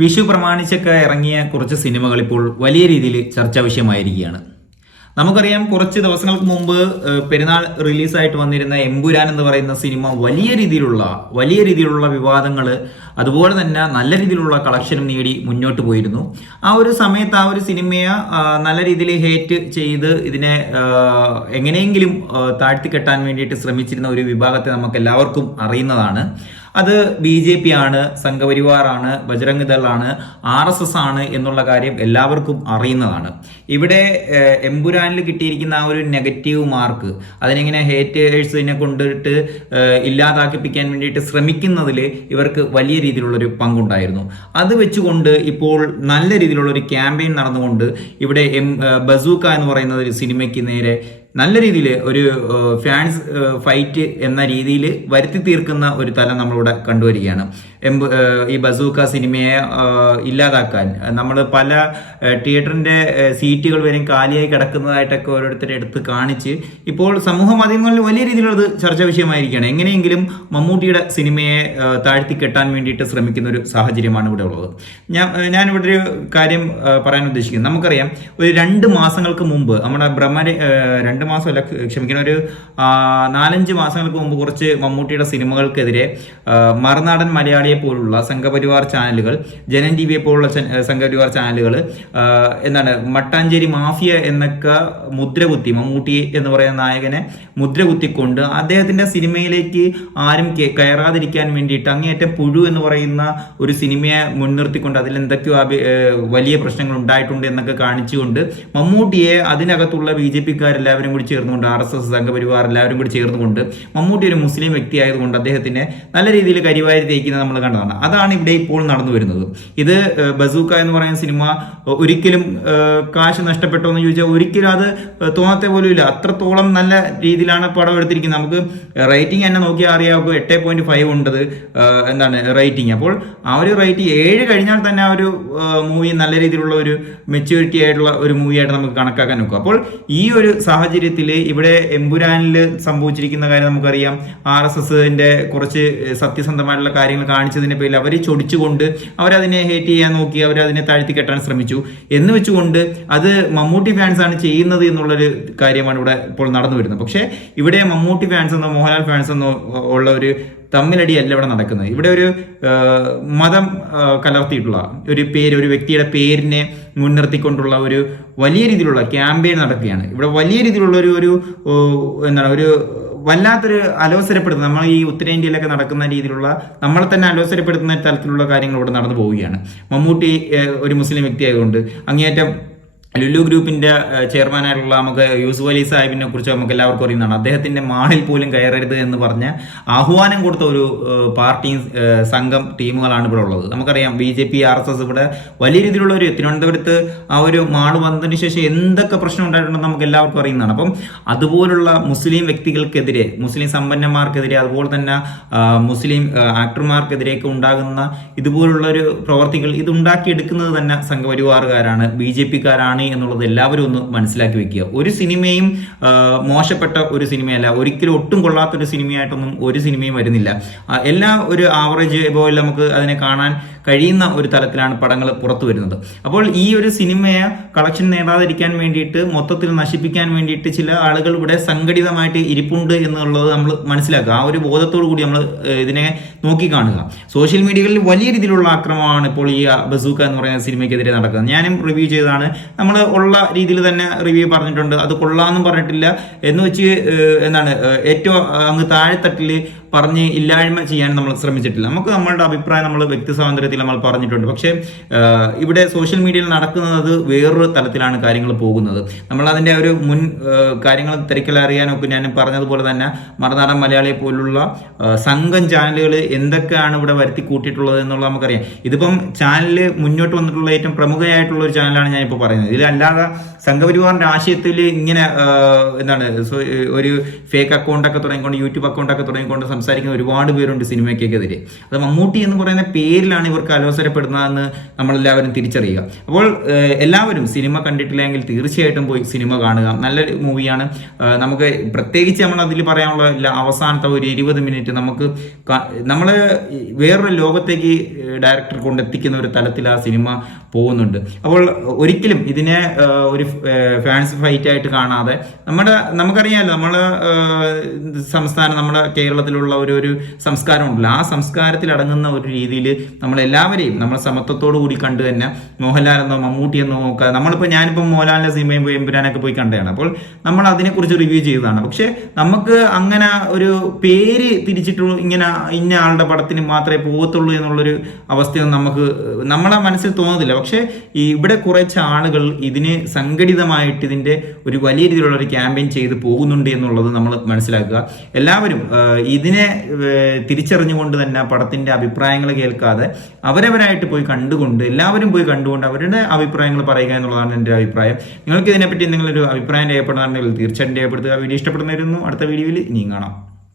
വിഷു പ്രമാണിച്ചൊക്കെ ഇറങ്ങിയ കുറച്ച് സിനിമകൾ ഇപ്പോൾ വലിയ രീതിയിൽ ചർച്ചാ വിഷയമായിരിക്കുകയാണ്. നമുക്കറിയാം കുറച്ച് ദിവസങ്ങൾക്ക് മുമ്പ് പെരുന്നാൾ റിലീസായിട്ട് വന്നിരുന്ന എമ്പുരാൻ എന്ന് പറയുന്ന സിനിമ വലിയ രീതിയിലുള്ള വലിയ രീതിയിലുള്ള വിവാദങ്ങൾ അതുപോലെ തന്നെ നല്ല രീതിയിലുള്ള കളക്ഷനും നേടി മുന്നോട്ട് പോയിരുന്നു. ആ ഒരു സമയത്ത് ആ ഒരു സിനിമയെ നല്ല രീതിയിൽ ഹേറ്റ് ചെയ്ത് ഇതിനെ എങ്ങനെയെങ്കിലും താഴ്ത്തിക്കെട്ടാൻ വേണ്ടിയിട്ട് ശ്രമിച്ചിരുന്ന ഒരു വിഭാഗത്തെ നമുക്ക് എല്ലാവർക്കും അറിയുന്നതാണ്. അത് ബി ജെ പി ആണ് സംഘപരിവാറാണ് ബജരംഗ് ദളാണ് ആർ എസ് എസ് ആണ് എന്നുള്ള കാര്യം എല്ലാവർക്കും അറിയുന്നതാണ്. ഇവിടെ എംപുരാനിൽ കിട്ടിയിരിക്കുന്ന ആ ഒരു നെഗറ്റീവ് മാർക്ക് അതിനെങ്ങനെ ഹേറ്റേഴ്സിനെ കൊണ്ടിട്ട് ഇല്ലാതാക്കിപ്പിക്കാൻ വേണ്ടിയിട്ട് ശ്രമിക്കുന്നതിൽ ഇവർക്ക് വലിയ രീതിയിലുള്ളൊരു പങ്കുണ്ടായിരുന്നു. അത് വെച്ചുകൊണ്ട് ഇപ്പോൾ നല്ല രീതിയിലുള്ള ഒരു ക്യാമ്പയിൻ നടന്നുകൊണ്ട് ഇവിടെ എം ബസൂക്ക എന്ന് പറയുന്ന ഒരു സിനിമയ്ക്ക് നേരെ നല്ല രീതിയിൽ ഒരു ഫാൻസ് ഫൈറ്റ് എന്ന രീതിയിൽ വരുത്തി തീർക്കുന്ന ഒരു തലം നമ്മളിവിടെ കണ്ടുവരികയാണ്. ഈ ബസൂക്ക സിനിമയെ ഇല്ലാതാക്കാൻ. നമ്മൾ പല തിയേറ്ററിന്റെ സീറ്റുകൾ വരെയും കാലിയായി കിടക്കുന്നതായിട്ടൊക്കെ ഓരോരുത്തരെ എടുത്ത് കാണിച്ച് ഇപ്പോൾ സമൂഹ മാധ്യമങ്ങളിൽ വലിയ രീതിയിലുള്ളത് ചർച്ചാ വിഷയമായിരിക്കുകയാണ്. എങ്ങനെയെങ്കിലും മമ്മൂട്ടിയുടെ സിനിമയെ താഴ്ത്തി കെട്ടാൻ വേണ്ടിയിട്ട് ശ്രമിക്കുന്ന ഒരു സാഹചര്യമാണ് ഇവിടെ ഉള്ളത്. ഞാൻ ഞാനിവിടെ ഒരു കാര്യം പറയാൻ ഉദ്ദേശിക്കുന്നത് നമുക്കറിയാം ഒരു രണ്ട് മാസങ്ങൾക്ക് മുമ്പ് നമ്മുടെ ബ്രഹ്മ രണ്ട് മാസമല്ല ക്ഷമിക്കണം ഒരു നാലഞ്ച് മാസങ്ങൾക്ക് മുമ്പ് കുറച്ച് മമ്മൂട്ടിയുടെ സിനിമകൾക്കെതിരെ മറുനാടൻ മലയാളിയെ പോലുള്ള സംഘപരിവാർ ചാനലുകൾ ജനൻ ടി വിയെ പോലുള്ള സംഘപരിവാർ ചാനലുകൾ എന്താണ് മട്ടാഞ്ചേരി മാഫിയ എന്നൊക്കെ മുദ്രകുത്തി മമ്മൂട്ടി എന്ന് പറയുന്ന നായകനെ മുദ്രകുത്തിക്കൊണ്ട് അദ്ദേഹത്തിന്റെ സിനിമയിലേക്ക് ആരും കയറാതിരിക്കാൻ വേണ്ടിയിട്ട് അങ്ങേയറ്റം പുഴു എന്ന് പറയുന്ന ഒരു സിനിമയെ മുൻനിർത്തിക്കൊണ്ട് അതിൽ എന്തൊക്കെയോ വലിയ പ്രശ്നങ്ങൾ ഉണ്ടായിട്ടുണ്ട് എന്നൊക്കെ കാണിച്ചുകൊണ്ട് മമ്മൂട്ടിയെ അതിനകത്തുള്ള ബി ജെ പിക്കാരെല്ലാവരും കൂടി ചേർന്നുകൊണ്ട് ആർ എസ് എസ് സംഘപരിവാർ എല്ലാവരും കൂടി ചേർന്നുകൊണ്ട് മമ്മൂട്ടി ഒരു മുസ്ലിം വ്യക്തി ആയതുകൊണ്ട് അദ്ദേഹത്തിനെ നല്ല രീതിയിൽ കരിവാരി തേക്കുന്നത് നമ്മൾ കണ്ടതാണ്. അതാണ് ഇവിടെ ഇപ്പോൾ നടന്നു വരുന്നത്. ഇത് ബസൂക്ക എന്ന് പറയുന്ന സിനിമ ഒരിക്കലും കാശ് നഷ്ടപ്പെട്ടോ എന്ന് ചോദിച്ചാൽ ഒരിക്കലും അത് തോന്നത്തെ പോലും ഇല്ല അത്രത്തോളം നല്ല രീതിയിലാണ് പടം എടുത്തിരിക്കുന്നത്. നമുക്ക് റേറ്റിംഗ് തന്നെ നോക്കിയാൽ അറിയാം. എട്ട് പോയിന്റ് ഫൈവ് ഉണ്ടത് എന്താണ് റേറ്റിംഗ് അപ്പോൾ ആ ഒരു റേറ്റ് ഏഴ് കഴിഞ്ഞാൽ തന്നെ ആ ഒരു മൂവി നല്ല രീതിയിലുള്ള ഒരു മെച്യൂരിറ്റി ആയിട്ടുള്ള ഒരു മൂവിയായിട്ട് നമുക്ക് കണക്കാക്കാൻ നോക്കും. അപ്പോൾ ഈ ഒരു സാഹചര്യത്തിൽ ഇവിടെ എമ്പുരാനിൽ സംഭവിച്ചിരിക്കുന്ന കാര്യം നമുക്കറിയാം. ആർ എസ് എസിന്റെ കുറച്ച് സത്യസന്ധമായിട്ടുള്ള കാര്യങ്ങൾ കാണിച്ചതിന്റെ പേരിൽ അവർ ചൊടിച്ചുകൊണ്ട് അവരതിനെ ഹേറ്റ് ചെയ്യാൻ നോക്കി അവരതിനെ താഴ്ത്തി കെട്ടാൻ ശ്രമിച്ചു. എന്ന് വെച്ചുകൊണ്ട് അത് മമ്മൂട്ടി ഫാൻസ് ആണ് ചെയ്യുന്നത് എന്നുള്ളൊരു കാര്യമാണ് ഇവിടെ ഇപ്പോൾ നടന്നു വരുന്നത്. പക്ഷേ ഇവിടെ മമ്മൂട്ടി ഫാൻസ് എന്നോ മോഹൻലാൽ ഫാൻസ് എന്നോ ഉള്ള ഒരു തമ്മിലടിയല്ല ഇവിടെ നടക്കുന്നത്. ഇവിടെ ഒരു മതം കലർത്തിയിട്ടുള്ള ഒരു പേര് ഒരു വ്യക്തിയുടെ പേരിനെ മുൻനിർത്തിക്കൊണ്ടുള്ള ഒരു വലിയ രീതിയിലുള്ള ക്യാമ്പയിൻ നടക്കുകയാണ്. ഇവിടെ വലിയ രീതിയിലുള്ള ഒരു ഒരു എന്താണ് ഒരു വല്ലാത്തൊരു അലോസരപ്പെടുത്തുന്ന നമ്മൾ ഈ ഉത്തരേന്ത്യയിലൊക്കെ നടക്കുന്ന രീതിയിലുള്ള നമ്മളെ തന്നെ അലോസരപ്പെടുത്തുന്ന തരത്തിലുള്ള കാര്യങ്ങൾ ഇവിടെ നടന്നു പോവുകയാണ്. മമ്മൂട്ടി ഒരു മുസ്ലിം വ്യക്തിയായതുകൊണ്ട് അങ്ങേയറ്റം ലുലു ഗ്രൂപ്പിന്റെ ചെയർമാനായിട്ടുള്ള നമുക്ക് യൂസുഫ് അലി സാഹിബിനെ കുറിച്ച് നമുക്ക് എല്ലാവർക്കും അറിയുന്നതാണ്. അദ്ദേഹത്തിന്റെ മാളിൽ പോലും കയറരുത് എന്ന് പറഞ്ഞ ആഹ്വാനം കൊടുത്ത ഒരു പാർട്ടി സംഘം ടീമുകളാണ് ഇവിടെ ഉള്ളത്. നമുക്കറിയാം B J P R S S ഇവിടെ വലിയ രീതിയിലുള്ള ഒരു തിരുവനന്തപുരത്ത് ആ ഒരു മാൾ വന്നതിന് ശേഷം എന്തൊക്കെ പ്രശ്നം ഉണ്ടായിട്ടുണ്ടെന്ന് നമുക്ക് എല്ലാവർക്കും അറിയുന്നതാണ്. അപ്പം അതുപോലുള്ള മുസ്ലിം വ്യക്തികൾക്കെതിരെ മുസ്ലിം സമ്പന്നന്മാർക്കെതിരെ അതുപോലെ തന്നെ മുസ്ലിം ആക്ടർമാർക്കെതിരെയൊക്കെ ഉണ്ടാകുന്ന ഇതുപോലുള്ള ഒരു പ്രവർത്തികൾ ഇത് ഉണ്ടാക്കിയെടുക്കുന്നത് തന്നെ സംഘപരിവാറുകാരാണ് ബി ജെ പിക്കാരാണ് എന്നുള്ളത് എല്ലാവരും ഒന്ന് മനസ്സിലാക്കി വെക്കുക. ഒരു സിനിമയും മോശപ്പെട്ട ഒരു സിനിമയല്ല ഒരിക്കലും ഒട്ടും കൊള്ളാത്തൊരു സിനിമയായിട്ടൊന്നും ഒരു സിനിമയും വരുന്നില്ല. എല്ലാ ഒരു ആവറേജ് പോലെ നമുക്ക് അതിനെ കാണാൻ കഴിയുന്ന ഒരു തലത്തിലാണ് പടങ്ങൾ പുറത്തു വരുന്നത്. അപ്പോൾ ഈ ഒരു സിനിമയെ കളക്ഷൻ നേടാതിരിക്കാൻ വേണ്ടിയിട്ട് മൊത്തത്തിൽ നശിപ്പിക്കാൻ വേണ്ടിയിട്ട് ചില ആളുകൾ ഇവിടെ സംഘടിതമായിട്ട് ഇരിപ്പുണ്ട് എന്നുള്ളത് നമ്മൾ മനസ്സിലാക്കുക. ആ ഒരു ബോധത്തോടു കൂടി നമ്മൾ ഇതിനെ നോക്കി കാണുക. സോഷ്യൽ മീഡിയകളിൽ വലിയ രീതിയിലുള്ള ആക്രമമാണ് ഇപ്പോൾ ഈ ബസൂക്ക എന്ന് പറയുന്ന സിനിമയ്ക്കെതിരെ നടക്കുന്നത്. ഞാനും റിവ്യൂ ചെയ്തതാണ്. നമ്മൾ ഉള്ള രീതിയിൽ തന്നെ റിവ്യൂ പറഞ്ഞിട്ടുണ്ട്. അത് കൊള്ളാമെന്നും പറഞ്ഞിട്ടില്ല. എന്ന് വെച്ച് എന്താണ് ഏറ്റവും അങ്ങ് താഴെത്തട്ടിൽ പറഞ്ഞ് ഇല്ലായ്മ ചെയ്യാൻ നമ്മൾ ശ്രമിച്ചിട്ടില്ല. നമുക്ക് നമ്മളുടെ അഭിപ്രായം നമ്മൾ വ്യക്തി സ്വാതന്ത്ര്യത്തിൽ നമ്മൾ പറഞ്ഞിട്ടുണ്ട്. പക്ഷേ ഇവിടെ സോഷ്യൽ മീഡിയയിൽ നടക്കുന്നത് വേറൊരു തലത്തിലാണ് കാര്യങ്ങൾ പോകുന്നത്. നമ്മൾ അതിന്റെ ഒരു മുൻ കാര്യങ്ങൾ തിരക്കിലറിയാനൊക്കെ ഞാൻ പറഞ്ഞതുപോലെ തന്നെ മറുനാടൻ മലയാളിയെ പോലുള്ള സംഘം ചാനലുകൾ എന്തൊക്കെയാണ് ഇവിടെ വരുത്തി കൂട്ടിയിട്ടുള്ളത് എന്നുള്ളത് നമുക്കറിയാം. ഇതിപ്പം ചാനൽ മുന്നോട്ട് വന്നിട്ടുള്ള ഏറ്റവും പ്രമുഖയായിട്ടുള്ള ഒരു ചാനലാണ് ഞാനിപ്പോൾ പറയുന്നത്. ഇതിലല്ലാതെ സംഘപരിവാറിന്റെ ആശയത്തിൽ ഇങ്ങനെ എന്താണ് ഒരു ഫേക്ക് അക്കൗണ്ടൊക്കെ തുടങ്ങിക്കൊണ്ട് യൂട്യൂബ് അക്കൗണ്ടൊക്കെ തുടങ്ങിക്കൊണ്ട് സംസാരിക്കുന്ന ഒരുപാട് പേരുണ്ട് സിനിമയ്ക്കെതിരെ. അത് മമ്മൂട്ടി എന്ന് പറയുന്ന പേരിലാണ് ഇവർക്ക് അലോസരപ്പെടുന്നതെന്ന് നമ്മളെല്ലാവരും തിരിച്ചറിയുക. അപ്പോൾ എല്ലാവരും സിനിമ കണ്ടിട്ടില്ലെങ്കിൽ തീർച്ചയായിട്ടും പോയി സിനിമ കാണുക. നല്ലൊരു മൂവിയാണ്. നമുക്ക് പ്രത്യേകിച്ച് നമ്മൾ അതിൽ പറയാനുള്ള അവസാനത്തെ ഒരു ഇരുപത് മിനിറ്റ് നമുക്ക് നമ്മൾ വേറൊരു ലോകത്തേക്ക് ഡയറക്ടർ കൊണ്ടെത്തിക്കുന്ന ഒരു തലത്തിൽ ആ സിനിമ പോകുന്നുണ്ട്. അപ്പോൾ ഒരിക്കലും ഇതിനെ ഒരു ഫാൻസ് ഫൈറ്റ് ആയിട്ട് കാണാതെ നമ്മുടെ നമുക്കറിയാമല്ലോ നമ്മൾ സംസ്ഥാനം നമ്മുടെ കേരളത്തിലുള്ള ഒരു ഒരു സംസ്കാരം ഉണ്ടല്ലോ ആ സംസ്കാരത്തിൽ അടങ്ങുന്ന ഒരു രീതിയിൽ നമ്മളെല്ലാവരെയും നമ്മൾ സമത്വത്തോടു കൂടി കണ്ടു തന്നെ മോഹൻലാൽ എന്നോ മമ്മൂട്ടി എന്നോ നോക്കുക നമ്മളിപ്പോൾ ഞാനിപ്പോൾ മോഹൻലാലിന്റെ സിനിമയും എമ്പുരാനൊക്കെ പോയി കണ്ടതാണ്. അപ്പോൾ നമ്മൾ അതിനെക്കുറിച്ച് റിവ്യൂ ചെയ്തതാണ്. പക്ഷേ നമുക്ക് അങ്ങനെ ഒരു പേര് തിരിച്ചിട്ട് ഇങ്ങനെ ഇന്ന ആളുടെ പടത്തിന് മാത്രമേ പോകത്തുള്ളൂ എന്നുള്ളൊരു അവസ്ഥയൊന്നും നമുക്ക് നമ്മളെ മനസ്സിൽ തോന്നുന്നില്ല പക്ഷേ ഇവിടെ കുറച്ച് ആളുകൾ ഇതിന് സംഘടിതമായിട്ട് ഇതിന്റെ ഒരു വലിയ രീതിയിലുള്ള ഒരു ക്യാമ്പയിൻ ചെയ്ത് പോകുന്നുണ്ട് എന്നുള്ളത് നമ്മൾ മനസ്സിലാക്കുക. എല്ലാവരും ആ, ഇതിനെ തിരിച്ചറിഞ്ഞുകൊണ്ട് തന്നെ പടത്തിന്റെ അഭിപ്രായങ്ങൾ കേൾക്കാതെ അവരവരായിട്ട് പോയി കണ്ടുകൊണ്ട് എല്ലാവരും പോയി കണ്ടുകൊണ്ട് അവരുടെ അഭിപ്രായങ്ങൾ പറയുക എന്നുള്ളതാണ് എന്റെ അഭിപ്രായം. നിങ്ങൾക്ക് ഇതിനെപ്പറ്റി എന്തെങ്കിലും ഒരു അഭിപ്രായം രേഖപ്പെടുന്നുണ്ടെങ്കിൽ തീർച്ചയായിട്ടും രേഖപ്പെടുത്തുക. വീഡിയോ ഇഷ്ടപ്പെടുന്നവരുന്നു അടുത്ത വീഡിയോയിൽ ഇനിയും കാണാം.